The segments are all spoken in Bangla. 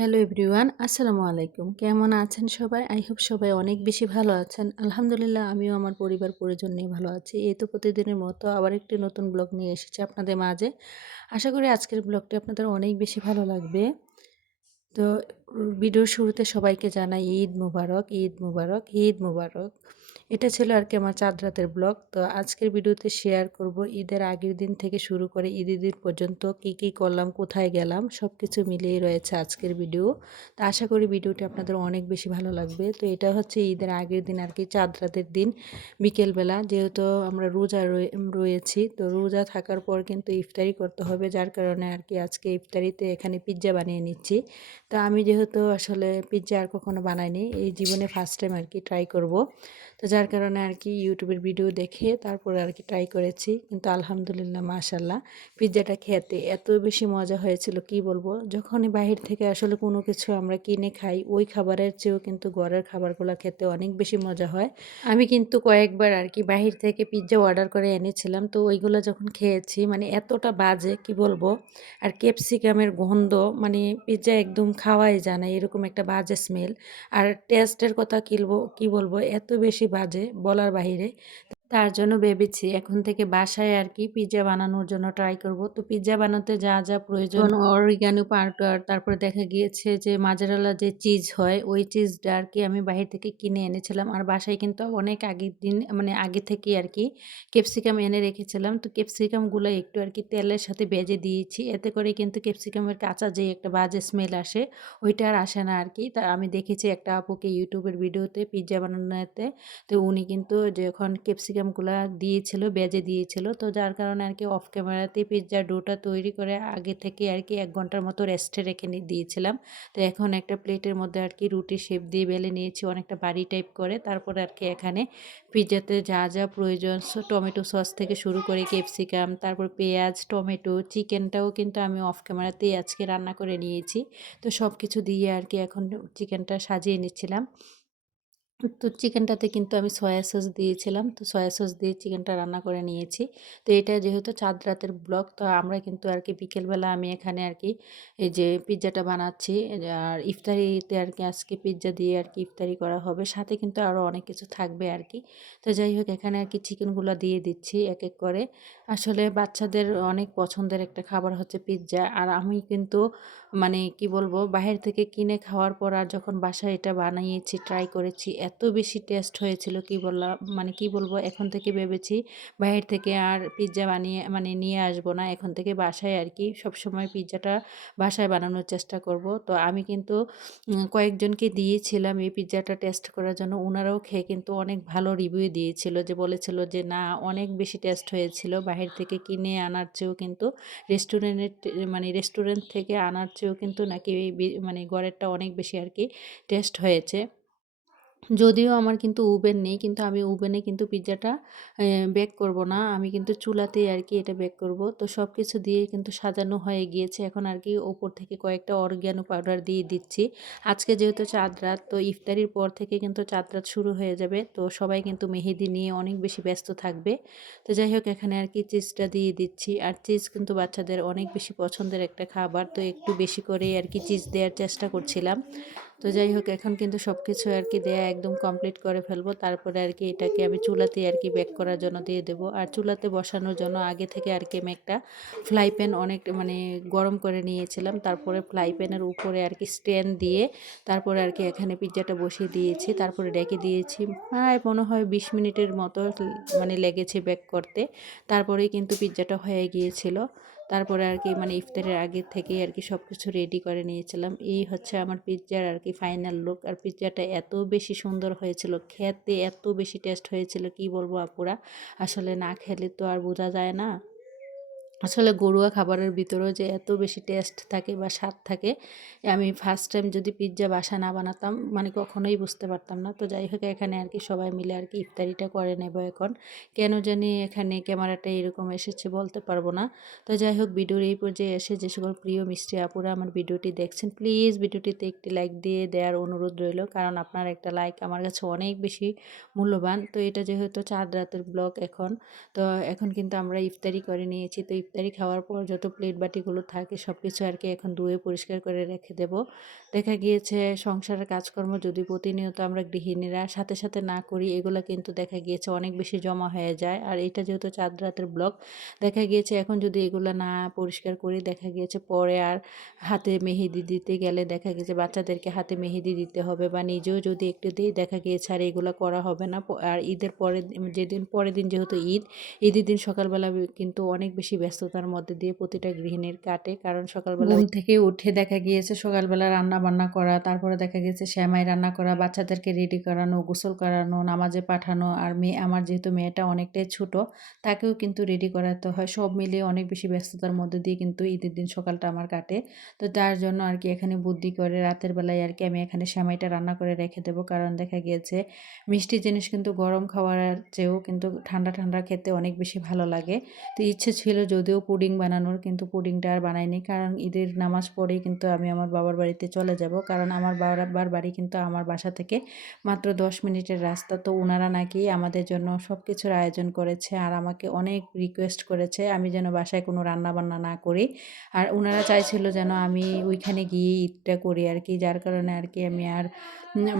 হ্যালো এভরিওয়ান, আসসালামু আলাইকুম। কেমন আছেন সবাই? আই হোপ সবাই অনেক বেশি ভালো আছেন। আলহামদুলিল্লাহ আমিও আমার পরিবার পরিজন নিয়ে ভালো আছি। এই তো প্রতিদিনের মতো আবার একটি নতুন ব্লগ নিয়ে এসেছি আপনাদের মাঝে। আশা করি আজকের ব্লগটি আপনাদের অনেক বেশি ভালো লাগবে। তো ভিডিওর শুরুতে সবাইকে জানাই ঈদ মুবারক, ঈদ মুবারক, ঈদ মুবারক। এটা ছিল আর কি আমার চাঁদ রাতের ব্লগ। তো আজকের ভিডিওতে শেয়ার করব ঈদের আগের দিন থেকে শুরু করে ঈদের দিন পর্যন্ত কি কি করলাম, কোথায় গেলাম, সব কিছু মিলিয়ে রয়েছে আজকের ভিডিও। তো আশা করি ভিডিওটি আপনাদের অনেক বেশি ভালো লাগবে। তো এটা হচ্ছে ঈদের আগের দিন আর কি, চাঁদ রাতের দিন বিকেলবেলা, যেহেতু আমরা রোজা রয়েছি, তো রোজা থাকার পর কিন্তু ইফতারি করতে হবে, যার কারণে আর কি আজকে ইফতারিতে এখানে পিৎজা বানিয়ে নিচ্ছি। তো আমি যেহেতু আসলে পিৎজা আর কখনো বানাইনি, এই জীবনে ফার্স্ট টাইম আর কি ট্রাই করব। তো যার কারণে আর কি ইউটিউবের ভিডিও দেখে তারপরে আর কি ট্রাই করেছি, কিন্তু আলহামদুলিল্লাহ মাশাল্লাহ পিৎজাটা খেতে এত বেশি মজা হয়েছিল কি বলবো। যখনই বাহির থেকে আসলে কোনো কিছু আমরা কিনে খাই, ওই খাবারের চেয়েও কিন্তু ঘরের খাবারগুলো খেতে অনেক বেশি মজা হয়। আমি কিন্তু কয়েকবার আর কি বাহির থেকে পিৎজা অর্ডার করে এনেছিলাম, তো ওইগুলো যখন খেয়েছি মানে এতটা বাজে কি বলবো। আর ক্যাপসিকামের গন্ধ, মানে পিৎজা একদম খাওয়াই যায় না, এরকম একটা বাজে স্মেল। আর টেস্টের কথা কি বলবো, এত বেশি বাজে বলার বাহিরে। তার জন্য ভেবেছি এখন থেকে বাসায় আর কি পিৎজা বানানোর জন্য ট্রাই করব। তো পিৎজা বানাতে যা যা প্রয়োজন, অরিগানো পাউডার, তারপরে দেখা গিয়েছে যে মাজারালা যে চিজ হয় ওই চিজটা আর কি আমি বাহির থেকে কিনে এনেছিলাম। আর বাসায় কিন্তু অনেক আগের দিন মানে আগে থেকে আর কি ক্যাপসিকাম এনে রেখেছিলাম। তো ক্যাপসিকামগুলো একটু আর কি তেলের সাথে ভেজে দিয়েছি, এতে করে কিন্তু ক্যাপসিকামের কাঁচা যে একটা বাজে স্মেল আসে ওইটা আর আসে না আর কি। তা আমি দেখেছি একটা আপুকে ইউটিউবের ভিডিওতে পিৎজা বানানোতে, তো উনি কিন্তু যখন ক্যাপসিকামগুলা দিয়েছিল ভেজে দিয়েছিল, তো যার কারণে আর কি অফ ক্যামেরাতেই পিৎজার ডোটা তৈরি করে আগে থেকে আর কি 1 ঘন্টার মতো রেস্টে রেখে দিয়েছিলাম। তো এখন একটা প্লেটের মধ্যে আর কি রুটি শেপ দিয়ে বেলে নিয়েছি অনেকটা বাড়ি টাইপ করে। তারপরে আর কি এখানে পিৎজাতে যা যা প্রয়োজন টমেটো সস থেকে শুরু করে ক্যাপসিকাম, তারপর পেঁয়াজ, টমেটো, চিকেনটাও কিন্তু আমি অফ ক্যামেরাতেই আজকে রান্না করে নিয়েছি। তো সব কিছু দিয়ে আর কি এখন চিকেনটা সাজিয়ে নিচ্ছিলাম। তো চিকেনটাতে কিন্তু আমি সয়া সস দিয়েছিলাম, তো সয়া সস দিয়ে চিকেনটা রান্না করে নিয়েছি। তো এটা যেহেতু চাঁদ রাতের ব্লগ, তো আমরা কিন্তু আর কি বিকেলবেলা আমি এখানে আর কি এই যে পিৎজাটা বানাচ্ছি। আর ইফতারিতে আর কি আজকে পিৎজা দিয়ে আর কি ইফতারি করা হবে, সাথে কিন্তু আরও অনেক কিছু থাকবে আর কি। তো যাই হোক এখানে আর কি চিকেনগুলো দিয়ে দিচ্ছি এক এক করে। আসলে বাচ্চাদের অনেক পছন্দের একটা খাবার হচ্ছে পিৎজা। আর আমি কিন্তু মানে কি বলবো, বাহির থেকে কিনে খাওয়ার পর আর যখন বাসায় এটা বানিয়েছি ট্রাই করেছি এত বেশি টেস্ট হয়েছিল কি বললাম, মানে কি বলবো। এখন থেকে ভেবেছি বাহির থেকে আর পিৎজা বানিয়ে মানে নিয়ে আসবো না, এখন থেকে বাসায় আর কি সবসময় পিৎজাটা বাসায় বানানোর চেষ্টা করব। তো আমি কিন্তু কয়েকজনকে দিয়েছিলাম এই পিৎজাটা টেস্ট করার জন্য, ওনারাও খেয়ে কিন্তু অনেক ভালো রিভিউ দিয়েছিল, যে বলেছিল যে না অনেক বেশি টেস্ট হয়েছিল, বাহির থেকে কিনে আনার চেয়েও কিন্তু রেস্টুরেন্ট থেকে আনার চেয়েও কিন্তু নাকি মানে ঘরেরটা অনেক বেশি আর কি টেস্ট হয়েছে। যদিও আমার কিন্তু ওভেন নেই, কিন্তু আমি ওভেনে কিন্তু পিৎজাটা বেক করব না, আমি কিন্তু চুলাতেই আর কি এটা বেক করব। তো সব কিছু দিয়ে কিন্তু সাজানো হয়ে গিয়েছে, এখন আর কি ওপর থেকে কয়েকটা অরিগ্যানো পাউডার দিয়ে দিচ্ছি। আজকে যেহেতু চাঁদ রাত, তো ইফতারির পর থেকে কিন্তু চাঁদ রাত শুরু হয়ে যাবে, তো সবাই কিন্তু মেহেদি নিয়ে অনেক বেশি ব্যস্ত থাকবে। তো যাই হোক এখানে আর কি চিজটা দিয়ে দিচ্ছি। আর চিজ কিন্তু বাচ্চাদের অনেক বেশি পছন্দের একটা খাবার, তো একটু বেশি করেই আর কি চিজ দেওয়ার চেষ্টা করছিলাম। তো যাই হোক এখন কিন্তু সব কিছু আর কি দেয়া একদম কমপ্লিট করে ফেলবো, তারপরে আর কি এটাকে আমি চুলাতে আর কি বেক করার জন্য দিয়ে দেবো। আর চুলাতে বসানোর জন্য আগে থেকে আর কি আমি একটা ফ্রাই প্যান অনেক মানে গরম করে নিয়েছিলাম, তারপরে ফ্রাই প্যানের উপরে আর কি স্ট্যান্ড দিয়ে তারপরে আর কি এখানে পিৎজাটা বসিয়ে দিয়েছি, তারপরে রেখে দিয়েছি প্রায় মনে হয় 20 মিনিটের মতো মানে লেগেছে বেক করতে। তারপরেই কিন্তু পিৎজাটা হয়ে গিয়েছিল। তারপরে আর কি মানে ইফতারের আগে থেকেই আর কি সব কিছু রেডি করে নিয়েছিলাম। এই হচ্ছে আমার পিৎজার আর কি ফাইনাল লুক। আর পিৎজাটা এত বেশি সুন্দর হয়েছিল, খেতে এত বেশি টেস্ট হয়েছিল কি বলবো আপুরা, আসলে না খেলে তো আর বোঝা যায় না। আসলে ঘরোয়া খাবারের ভিতরেও যে এত বেশি টেস্ট থাকে বা স্বাদ থাকে, আমি ফার্স্ট টাইম যদি পিৎজা বাসায় না বানাতাম মানে কখনোই বুঝতে পারতাম না। তো যাই হোক এখানে আর কি সবাই মিলে আর কি ইফতারিটা করে নেব এখন। কেন জানি এখানে ক্যামেরাটা এরকম এসেছে বলতে পারবো না। তো যাই হোক ভিডিওর এই পর্যায়ে এসে যে সকল প্রিয় মিষ্টি আপুরা আমার ভিডিওটি দেখছেন, প্লিজ ভিডিওটিতে একটি লাইক দিয়ে দেওয়ার অনুরোধ রইল, কারণ আপনার একটা লাইক আমার কাছে অনেক বেশি মূল্যবান। তো এটা যেহেতু চাঁদ রাতের ব্লগ এখন, তো এখন কিন্তু আমরা ইফতারি করে নিয়েছি। তো ইফতারি খাওয়ার পর যত প্লেট বাটিগুলো থাকে সব কিছু আর কি এখন ধুয়ে পরিষ্কার করে রেখে দেব। দেখা গিয়েছে সংসারের কাজকর্ম যদি প্রতিনিয়ত আমরা গৃহিণীরা সাথে সাথে না করি, এগুলো কিন্তু দেখা গিয়েছে অনেক বেশি জমা হয়ে যায়। আর এটা যেহেতু চাঁদ রাতের ব্লগ, দেখা গিয়েছে এখন যদি এগুলো না পরিষ্কার করি, দেখা গিয়েছে পরে আর হাতে মেহেদি দিতে গেলে দেখা গেছে বাচ্চাদেরকে হাতে মেহেদি দিতে হবে, বা নিজেও যদি একটু দিই দেখা গিয়েছে আর এগুলো করা হবে না। আর ঈদের পরের দিন যেহেতু ঈদের দিন সকালবেলা কিন্তু অনেক বেশি ব্যস্ততার মধ্যে দিয়ে প্রতিটা গৃহিণীর কাটে, কারণ সকালবেলা ঘুম থেকে উঠে দেখা গিয়েছে সকালবেলা রান্না বান্না করা, তারপরে দেখা গেছে সেমাই রান্না করা, বাচ্চাদেরকে রেডি করানো, গোসল করানো, নামাজে পাঠানো। আর আমার যেহেতু মেয়েটা অনেকটাই ছোট, তাকেও কিন্তু রেডি করাতে হয়। সব মিলিয়ে অনেক বেশি ব্যস্ততার মধ্যে দিয়ে কিন্তু ঈদের দিন সকালটা আমার কাটে। তো তার জন্য আর কি এখানে বুদ্ধি করে রাতের বেলায় আর কি আমি এখানে সেমাইটা রান্না করে রেখে দেবো, কারণ দেখা গিয়েছে মিষ্টি জিনিস কিন্তু গরম খাওয়ার চেয়েও কিন্তু ঠান্ডা ঠান্ডা খেতে অনেক বেশি ভালো লাগে। তো ইচ্ছে ছিল যদিও পুডিং বানানোর, কিন্তু পুডিংটা আর বানাইনি, কারণ ঈদের নামাজ পড়েই কিন্তু আমি আমার বাবার বাড়িতে চলে যাব। কারণ আমার বাবার বাড়ি কিন্তু আমার বাসা থেকে মাত্র 10 মিনিটের রাস্তা। তো ওনারা নাকি আমাদের জন্য সব কিছুর আয়োজন করেছে, আর আমাকে অনেক রিকোয়েস্ট করেছে আমি যেন বাসায় কোনো রান্না বান্না না করি। আর ওনারা চাইছিল যেন আমি ওইখানে গিয়ে ঈদটা করি আর কি, যার কারণে আর কি আমি আর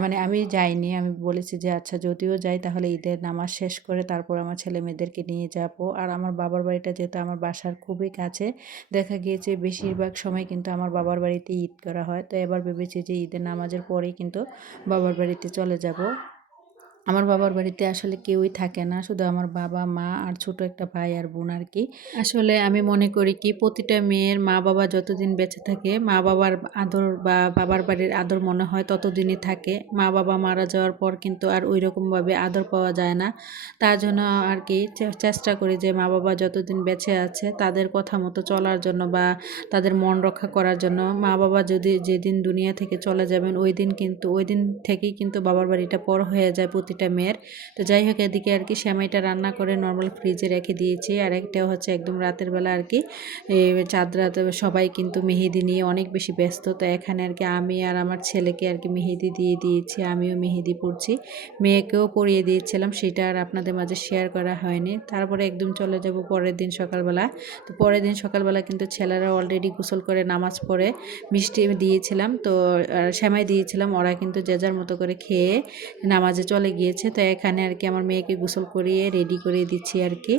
মানে আমি যাইনি। আমি বলেছি যে আচ্ছা যদিও যাই তাহলে ঈদের নামাজ শেষ করে তারপর আমার ছেলে মেয়েদেরকে নিয়ে যাব। আর আমার বাবার বাড়িটা যেহেতু আমার বাসার খুবই কাছে, দেখা গিয়েছে বেশিরভাগ সময় কিন্তু আমার বাবার বাড়িতে ঈদ করা হয়। তো এবার ভেবেছি যে ঈদের নামাজের পরেই কিন্তু বাবার বাড়িতে চলে যাব। আমার বাবার বাড়িতে আসলে কেউই থাকে না, শুধু আমার বাবা, মা আর ছোট একটা ভাই আর বোন আর কি। আসলে আমি মনে করি কি প্রতিটা মেয়ের মা বাবা যতদিন বেঁচে থাকে, মা বাবার আদর বা বাবার বাড়ির আদর মনে হয় ততদিনই থাকে। মা বাবা মারা যাওয়ার পর কিন্তু আর ওই রকমভাবে আদর পাওয়া যায় না। তার জন্য আর কি চেষ্টা করি যে মা বাবা যতদিন বেঁচে আছে তাদের কথা মতো চলার জন্য, বা তাদের মন রক্ষা করার জন্য। মা বাবা যদি যেদিন দুনিয়া থেকে চলে যাবেন ওই দিন থেকেই কিন্তু বাবার বাড়িটা পর হয়ে যায় প্রতিটা মেয়ের। তো যাই হোক, এদিকে আর কি সেমাইটা রান্না করে নর্মাল ফ্রিজে রেখে দিয়েছি। আর একটা হচ্ছে একদম রাতের বেলা আর কি চাঁদ রাতে সবাই কিন্তু মেহেদি নিয়ে অনেক বেশি ব্যস্ত। তো এখানে আর কি আমি আর আমার ছেলেকে আর কি মেহেদি দিয়ে দিয়েছি, আমিও মেহেদি পরছি, মেয়েকেও পরিয়ে দিয়েছিলাম, সেটা আর আপনাদের মাঝে শেয়ার করা হয়নি। তারপরে একদম চলে যাব পরের দিন সকালবেলা। তো পরের দিন সকালবেলা কিন্তু ছেলেরা অলরেডি গোসল করে নামাজ পড়ে, মিষ্টি দিয়েছিলাম তো সেমাই দিয়েছিলাম, ওরা কিন্তু যে যার মতো করে খেয়ে নামাজে চলে গিয়েছে। তো এখানে আর কি আমার মেয়েকে গোসল করিয়ে রেডি করে দিচ্ছি আর কি।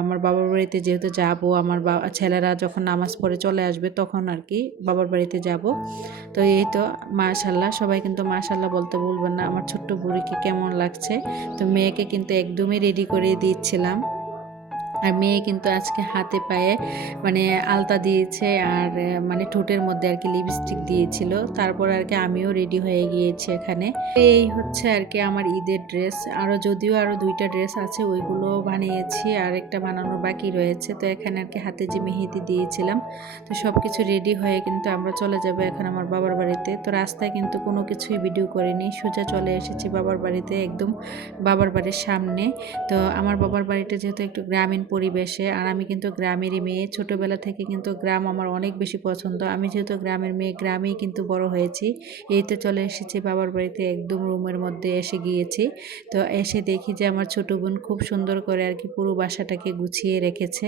আমার বাবার বাড়িতে যেহেতু যাব, আমার ছেলেরা যখন নামাজ পড়ে চলে আসবে তখন আর কি বাবার বাড়িতে যাব। তো এই তো মাশাল্লাহ, সবাই কিন্তু মাশাল্লাহ বলতে ভুলবেন না। আমার ছোট্ট বুড়িকে কেমন লাগছে। তো মেয়েকে কিন্তু একদমই রেডি করে দিচ্ছিলাম। আর মেয়ে কিন্তু আজকে হাতে পায়ে মানে আলতা দিয়েছে, আর মানে ঠোঁটের মধ্যে আর কি লিপস্টিক দিয়েছিল। তারপর আর কি আমিও রেডি হয়ে গিয়েছি এখানে। এই হচ্ছে আর কি আমার ঈদের ড্রেস। যদিও আরও 2টা ড্রেস আছে, ওইগুলো বানিয়েছি, আর একটা বানানো বাকি রয়েছে। তো এখানে আর কি হাতে যে মেহেদি দিয়েছিলাম, তো সব কিছু রেডি হয়ে কিন্তু আমরা চলে যাব এখন আমার বাবার বাড়িতে। তো রাস্তায় কিন্তু কোনো কিছুই ভিডিও করিনি, সোজা চলে এসেছি বাবার বাড়িতে, একদম বাবার বাড়ির সামনে। তো আমার বাবার বাড়িটা যেহেতু একটু গ্রামীণ পরিবেশে, আর আমি কিন্তু গ্রামেরই মেয়ে, ছোটোবেলা থেকে কিন্তু গ্রাম আমার অনেক বেশি পছন্দ। আমি যেহেতু গ্রামের মেয়ে, গ্রামেই কিন্তু বড় হয়েছি। এই তো চলে এসেছি বাবার বাড়িতে, একদম রুমের মধ্যে এসে গিয়েছি। তো এসে দেখি যে আমার ছোটো বোন খুব সুন্দর করে আর কি পুরো বাসাটাকে গুছিয়ে রেখেছে।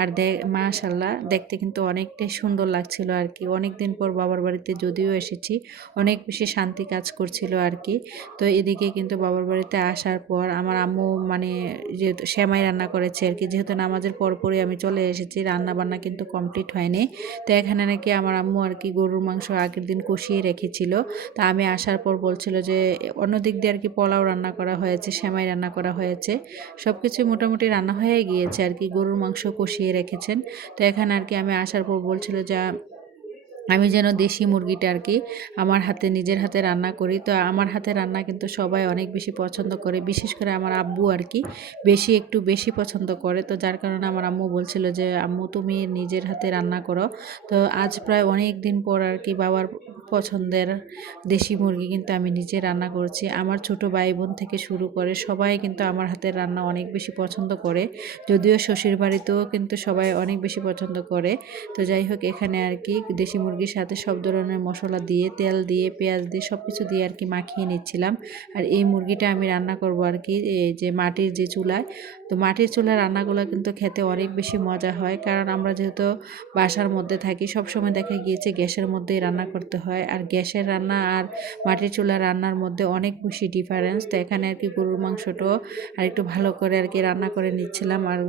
আর মাশাল্লাহ দেখতে কিন্তু অনেকটাই সুন্দর লাগছিল আর কি। অনেক দিন পর বাবার বাড়িতে যদিও এসেছি, অনেক বেশি শান্তি কাজ করছিল আর কি। তো এদিকে কিন্তু বাবার বাড়িতে আসার পর আমার আম্মু মানে যেহেতু সেমাই রান্না করেছে আর কি, যেহেতু নামাজের পরপরই আমি চলে এসেছি, রান্না বান্না কিন্তু কমপ্লিট হয়নি। তো এখানে নাকি আমার আম্মু আর কি গরুর মাংস আগের দিন কষিয়ে রেখেছিল। তা আমি আসার পর বলছিল যে অন্য দিক দিয়ে আর কি পোলাও রান্না করা হয়েছে, সেমাই রান্না করা হয়েছে, সব কিছুই মোটামুটি রান্না হয়ে গিয়েছে আর কি, গরুর মাংস কষিয়ে রেখেছেন। তো এখানে আর কি আমি আসার পর বলছিল যে আমি যেন দেশি মুরগিটা আর কি আমার হাতে নিজের হাতে রান্না করি। তো আমার হাতে রান্না কিন্তু সবাই অনেক বেশি পছন্দ করে, বিশেষ করে আমার আব্বু আর কি একটু বেশি পছন্দ করে। তো যার কারণে আমার আম্মু বলছিল যে আম্মু তুমি নিজের হাতে রান্না করো। তো আজ প্রায় অনেক দিন পর আর কি বাবার পছন্দের দেশি মুরগি কিন্তু আমি নিজে রান্না করছি। আমার ছোট ভাই বোন থেকে শুরু করে সবাই কিন্তু আমার হাতের রান্না অনেক বেশি পছন্দ করে, যদিও শ্বশুর বাড়িতেও কিন্তু সবাই অনেক বেশি পছন্দ করে। তো যাই হোক, এখানে আর কি দেশি মুরগি মুরগির সাথে সব ধরনের মশলা দিয়ে, তেল দিয়ে, পেঁয়াজ দিয়ে সব কিছু দিয়ে আর কি মাখিয়ে নিচ্ছিলাম। আর এই মুরগিটা আমি রান্না করব আর কি এই যে মাটির যে চুলায়। তো মাটির চুলার রান্নাগুলো কিন্তু খেতে অনেক বেশি মজা হয়, কারণ আমরা যেহেতু বাসার মধ্যে থাকি সবসময় দেখা গিয়েছে গ্যাসের মধ্যেই রান্না করতে হয়। আর গ্যাসের রান্না আর মাটির চুলার রান্নার মধ্যে অনেক বেশি ডিফারেন্স। তো এখানে আর কি গরুর মাংসটাও আর একটু ভালো করে আর কি রান্না করে নিচ্ছিলাম, আর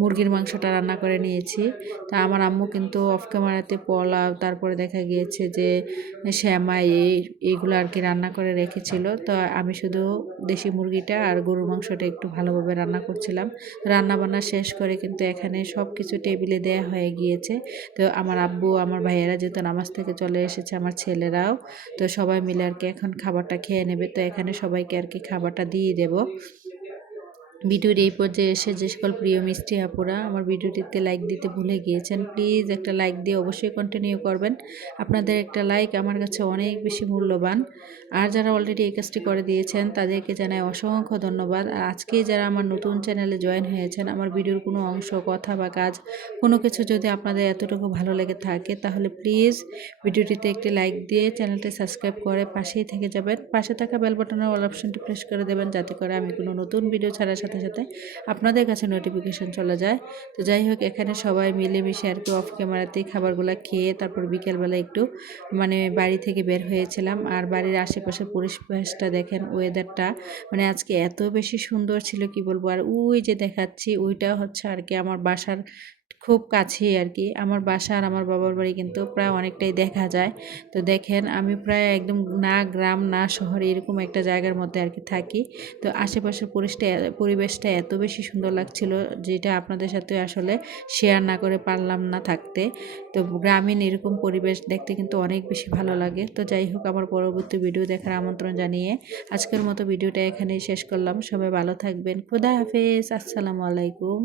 মুরগির মাংসটা রান্না করে নিয়েছি। তা আমার আম্মু কিন্তু অফ ক্যামেরাতে পোলাও, তারপরে দেখা গিয়েছে যে শ্যামাই এইগুলো আর কি রান্না করে রেখেছিল। তো আমি শুধু দেশি মুরগিটা আর গরুর মাংসটা একটু ভালোভাবে রান্না করছিলাম। রান্না বান্না শেষ করে কিন্তু এখানে সব কিছু টেবিলে দেয়া হয়ে গিয়েছে। তো আমার আব্বু, আমার ভাইয়েরা যেহেতু নামাজ থেকে চলে এসেছে, আমার ছেলেরাও, তো সবাই মিলে আর কি এখন খাবারটা খেয়ে নেবে। তো এখানে সবাইকে আর কি খাবারটা দিয়ে দেবো। ভিডিওর এই পর্যায়ে এসে যে সকল প্রিয় মিষ্টি আপুরা আমার ভিডিওটিতে লাইক দিতে ভুলে গিয়েছেন, প্লিজ একটা লাইক দিয়ে অবশ্যই কন্টিনিউ করবেন। আপনাদের একটা লাইক আমার কাছে অনেক বেশি মূল্যবান। আর যারা অলরেডি এই কাজটি করে দিয়েছেন তাদেরকে জানাই অসংখ্য ধন্যবাদ। আর আজকে যারা আমার নতুন চ্যানেলে জয়েন হয়েছেন, আমার ভিডিওর কোনো অংশ, কথা বা কাজ কোনো কিছু যদি আপনাদের এতটুকু ভালো লেগে থাকে, তাহলে প্লিজ ভিডিওটিতে একটি লাইক দিয়ে চ্যানেলটি সাবস্ক্রাইব করে পাশেই থেকে যাবেন। পাশে থাকা বেল বাটনের অল অপশনটি প্রেস করে দেবেন, যাতে করে আমি কোনো নতুন ভিডিও ছাড়ার সাথে সাথে আপনাদের কাছে নোটিফিকেশন চলে যায়। তো যাই হোক, এখানে সবাই মিলেমিশে আর কি অফ ক্যামেরাতেই খাবারগুলো খেয়ে তারপর বিকেলবেলা একটু বাড়ি থেকে বের হয়েছিলাম। আর বাড়ির আশেপাশে পরিবেশটা দেখেন, ওয়েদারটা আজকে এত বেশি সুন্দর ছিল কি বলবো। আর ওই যে দেখাচ্ছি ওইটা হচ্ছে আর কি আমার বাসার খুব কাছেই আর কি। আমার বাসা আর আমার বাবার বাড়ি কিন্তু প্রায় অনেকটাই দেখা যায়। তো দেখেন আমি প্রায় একদম না গ্রাম না শহরে এরকম একটা জায়গার মধ্যে আর কি থাকি। তো আশেপাশের পরিবেশটা এত বেশি সুন্দর লাগছিল, যেটা আপনাদের সাথে আসলে শেয়ার না করে পারলাম না থাকতে। তো গ্রামীণ এরকম পরিবেশ দেখতে কিন্তু অনেক বেশি ভালো লাগে। তো যাই হোক, আমার পরবর্তী ভিডিও দেখার আমন্ত্রণ জানিয়ে আজকের মতো ভিডিওটা এখানেই শেষ করলাম। সবাই ভালো থাকবেন। খোদা হাফেজ। আসসালামু আলাইকুম।